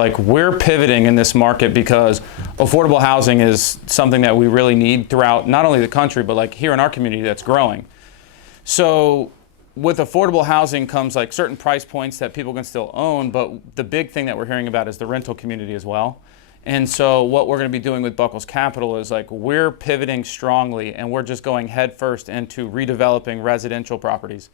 like we're pivoting in this market because affordable housing is something that we really need throughout not only the country, but like here in our community that's growing. So with affordable housing comes like certain price points that people can still own, but the big thing that we're hearing about is the rental community as well. And so what we're going to be doing with Buckles Capital is like we're pivoting strongly, and we're just going headfirst into redeveloping residential properties,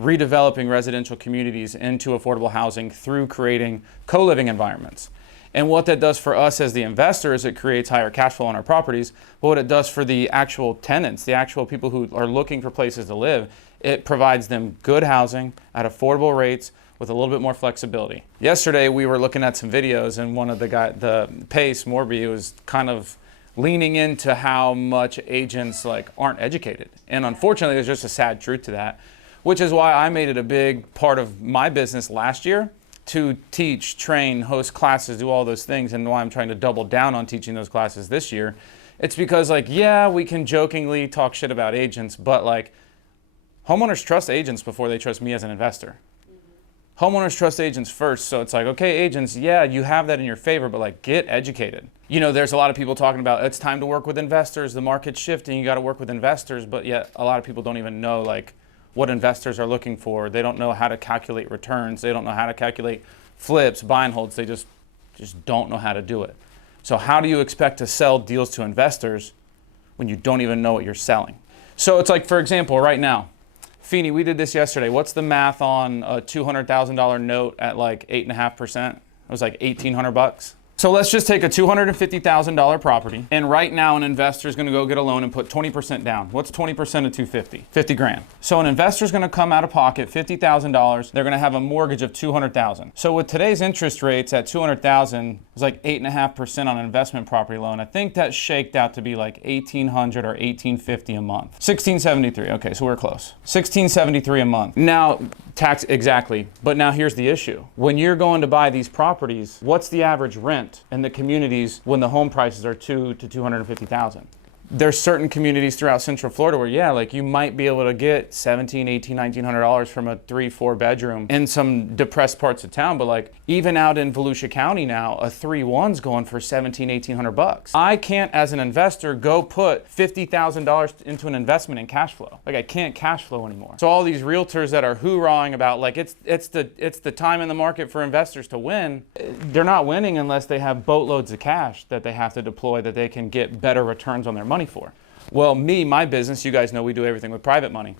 redeveloping residential communities into affordable housing through creating co-living environments. And what that does for us as the investor is it creates higher cash flow on our properties. But what it does for the actual tenants, the actual people who are looking for places to live, it provides them good housing at affordable rates with a little bit more flexibility. Yesterday, we were looking at some videos, and one of the Pace, Morby, was kind of leaning into how much agents like aren't educated. And unfortunately, there's just a sad truth to that, which is why I made it a big part of my business last year to teach, train, host classes, do all those things, and why I'm trying to double down on teaching those classes this year. It's because like, yeah, we can jokingly talk shit about agents, but like homeowners trust agents before they trust me as an investor. Homeowners trust agents first, so it's like, okay, agents, yeah, you have that in your favor, but like, get educated. You know, there's a lot of people talking about it's time to work with investors, the market's shifting, you gotta work with investors, but yet a lot of people don't even know like what investors are looking for. They don't know how to calculate returns, they don't know how to calculate flips, buy and holds, they just don't know how to do it. So how do you expect to sell deals to investors when you don't even know what you're selling? So it's like, for example, right now, Feeney, we did this yesterday. What's the math on a $200,000 note at like 8.5%? It was like $1,800. So let's just take a $250,000 property, and right now an investor is going to go get a loan and put 20% down. What's 20% of 250? 50 grand. So an investor is going to come out of pocket $50,000. They're going to have a mortgage of $200,000. So with today's interest rates at $200,000, it's like 8.5% on an investment property loan. I think that shaked out to be like $1,800 or $1,850 a month. $1,673. Okay, so we're close. $1,673 a month. Now, tax exactly. But now here's the issue. When you're going to buy these properties, what's the average rent in the communities when the home prices are $200,000 to $250,000? There's certain communities throughout Central Florida where, yeah, like you might be able to get $1,700, $1,800, $1,900 from a 3-4 bedroom in some depressed parts of town. But like even out in Volusia County now, a 3-1's going for $1,700, $1,800. I can't, as an investor, go put $50,000 into an investment in cash flow. Like I can't cash flow anymore. So all these realtors that are hoorahing about like it's the time in the market for investors to win, they're not winning unless they have boatloads of cash that they have to deploy that they can get better returns on their money for. Well, my business, you guys know we do everything with private money.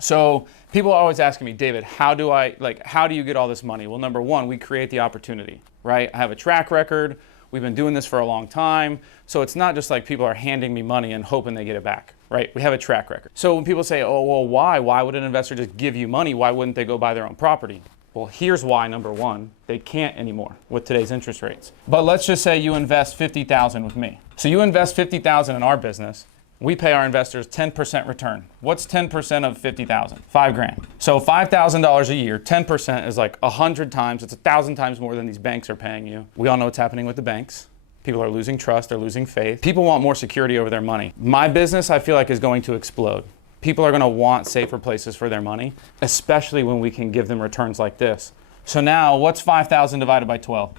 So people are always asking me, David, how do you get all this money? Well, number one, we create the opportunity, right? I have a track record. We've been doing this for a long time. So it's not just like people are handing me money and hoping they get it back, right? We have a track record. So when people say, oh, well, why? Why would an investor just give you money? Why wouldn't they go buy their own property? Well, here's why, number one, they can't anymore with today's interest rates. But let's just say you invest $50,000 with me. So you invest $50,000 in our business. We pay our investors 10% return. What's 10% of $50,000? $5,000. So $5,000 a year, 10% is like 100 times, it's 1,000 times more than these banks are paying you. We all know what's happening with the banks. People are losing trust, they're losing faith. People want more security over their money. My business, I feel like, is going to explode. People are going to want safer places for their money, especially when we can give them returns like this. So now, what's 5,000 divided by 12?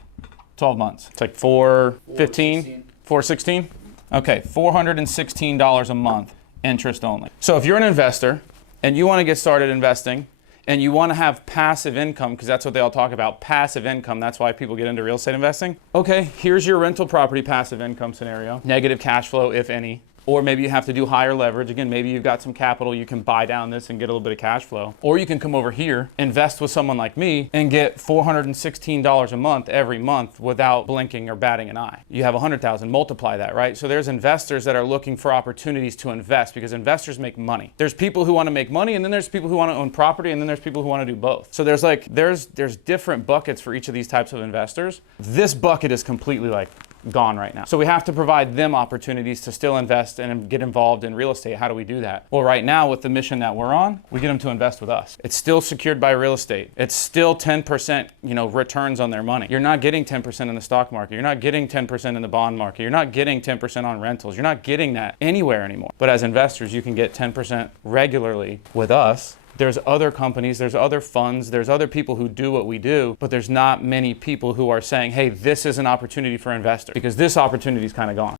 12 months. It's like 415, 416? Okay, $416 a month, interest only. So if you're an investor and you want to get started investing and you want to have passive income, because that's what they all talk about, passive income, that's why people get into real estate investing. Okay, here's your rental property passive income scenario. Negative cash flow, if any. Or maybe you have to do higher leverage. Again, maybe you've got some capital, you can buy down this and get a little bit of cash flow. Or you can come over here, invest with someone like me, and get $416 a month every month without blinking or batting an eye. You have 100,000, multiply that, right? So there's investors that are looking for opportunities to invest because investors make money. There's people who want to make money, and then there's people who want to own property, and then there's people who want to do both. So there's different buckets for each of these types of investors. This bucket is completely like gone right now. So we have to provide them opportunities to still invest and get involved in real estate. How do we do that? Well, right now with the mission that we're on, we get them to invest with us. It's still secured by real estate. It's still 10%, returns on their money. You're not getting 10% in the stock market. You're not getting 10% in the bond market. You're not getting 10% on rentals. You're not getting that anywhere anymore. But as investors, you can get 10% regularly with us There's other companies, there's other funds, there's other people who do what we do, but there's not many people who are saying, hey, this is an opportunity for investors, because this opportunity is kind of gone.